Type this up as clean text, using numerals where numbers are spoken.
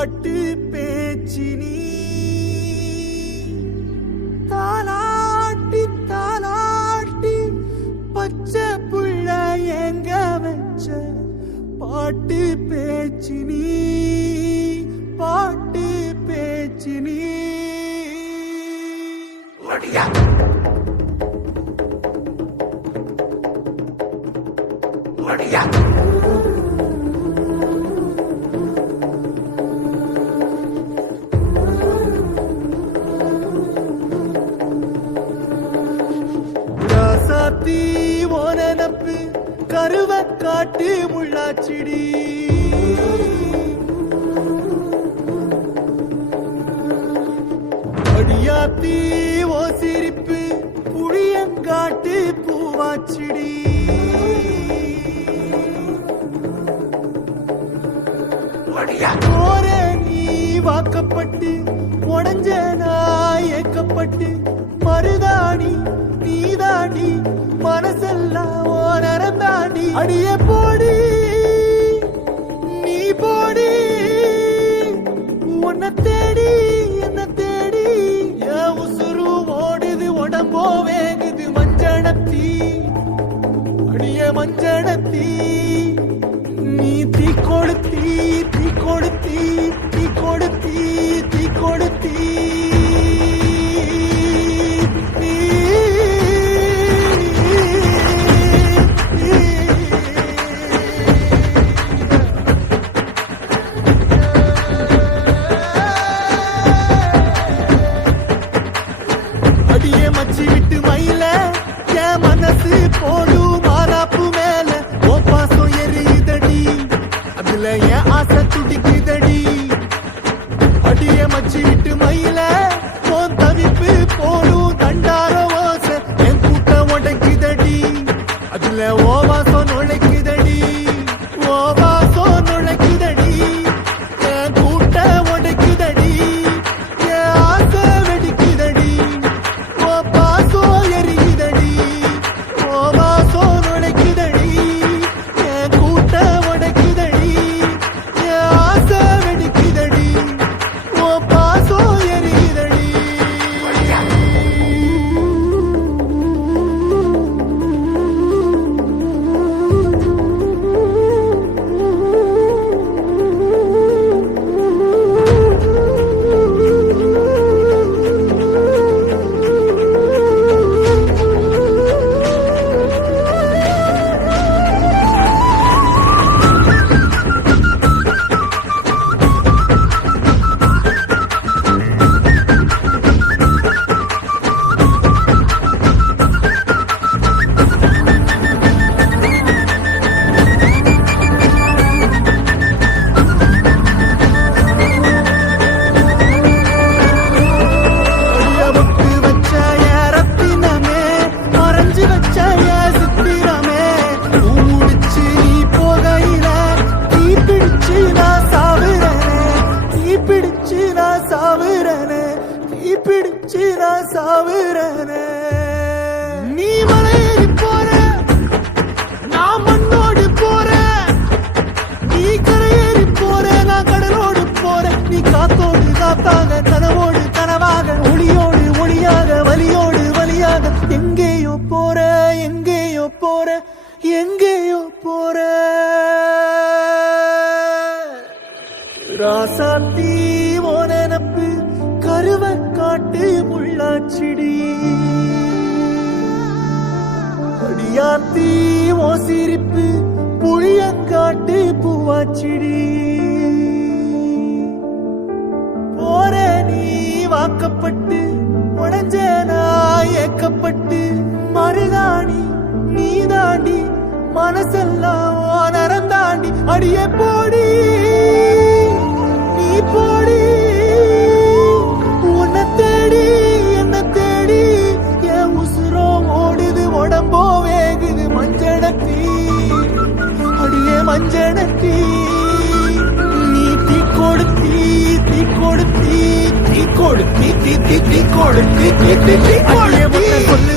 பாட்டு பேச்சினி தாலாட்டி தாலாட்டி பச்சை புள்ள எங்க வச்ச பாட்டு பேச்சினி பாட்டு பேச்சினி வடியா வடியா ராசாத்தி ஓனப்பு கருவ காட்டு முள்ளாச்சிடி அடியாத்தி ஓ சிரிப்பு புளியங்காட்டு பூவாச்சிடி போற நீ வாக்கப்பட்டு உடஞ்ச நாய் ஏக்கப்பட்டு மருதாடி நீதாடி மனசெல்லாம் ஓரம் தாண்டி அடிய போடி நீ போடி உன்னை தேடி என்ன தேடி என் உசுரு ஓடுது உடம்போ வேகுது மஞ்சனத்தி அடிய மஞ்சனத்தி நீ தீ கொடுத்தி தீ கொடுத்தி தீ கொடுத்தி தீ கொடுத்தி அடியே மச்சி விட்டு மயில என் மனசு போடு மாறாப்பு மேல ஓ பாசம் எரியுதடி அதுல என் ஆசை துடிக்குதடி அடியே மச்சி விட்டு மயில போன் தவிப்பு போடும் தண்டார ஓசை என் கூட்டம் உடைக்குதடி அதுல ஓ வாசம் நுழைக்குதடி ஓ வாசம் நுழைக்குதடி என் கூட்டம் உடைக்குதடி என் ஆசை வெடிக்குதடி ஓ பாசம் எரியுதடி ஓ வாசம் நுழைக்குதடி என் கூட்டம் உடைக்குதடி என் ஆசை வெடிக்குதடி ஓ பாசம் எரியுதடி அடியவக்கு வச்ச என் ரத்தினமே மறைஞ்சு வச்ச என் சித்திரமே பூ முடிச்சு நீ போகையில தீ பிடிச்சு நான் சாவுறனே தீ பிடிச்சு நான் சாவுறனே தீ பிடிச்சு நான் சாவுறனே நீ மலையேறி போற நான் மண்ணோடு போறேன் நீ கரையேறி போற நான் கடலோடு போறேன் நீ காத்தோடு காத்தாக கனவோடு கனவாக ஒளியோடு ஒளியாக வலியோடு வலியாக எங்கேயோ போற எங்கேயோ போற எங்கேயோ போற ராசாத்தி ஓனப்பு கருவ காட்டு முள்ளாச்சிடி அடியாத்தி ஓ சிரிப்பு புளியங்காட்டு பூவாச்சிடி போற நீ வாக்கப்பட்டு உடஞ்ச நாய் ஏக்கப்பட்டு மருதாணி நீதாண்டி மனசெல்லாம் ஓரம் தாண்டி அடியே போடி நீ போடி உன்னை தேடி என்ன தேடி என் உசுரோ ஓடுது உடம்போ வேகுது மஞ்சனத்தி அடியே மஞ்சனத்தி நீ தீ கொடுத்தி தீ கொடுத்தி தீ கொடுத்தி தீ தீ தீ கொடுத்தி தீ தீ தீ கொடுத்தி சொல்லு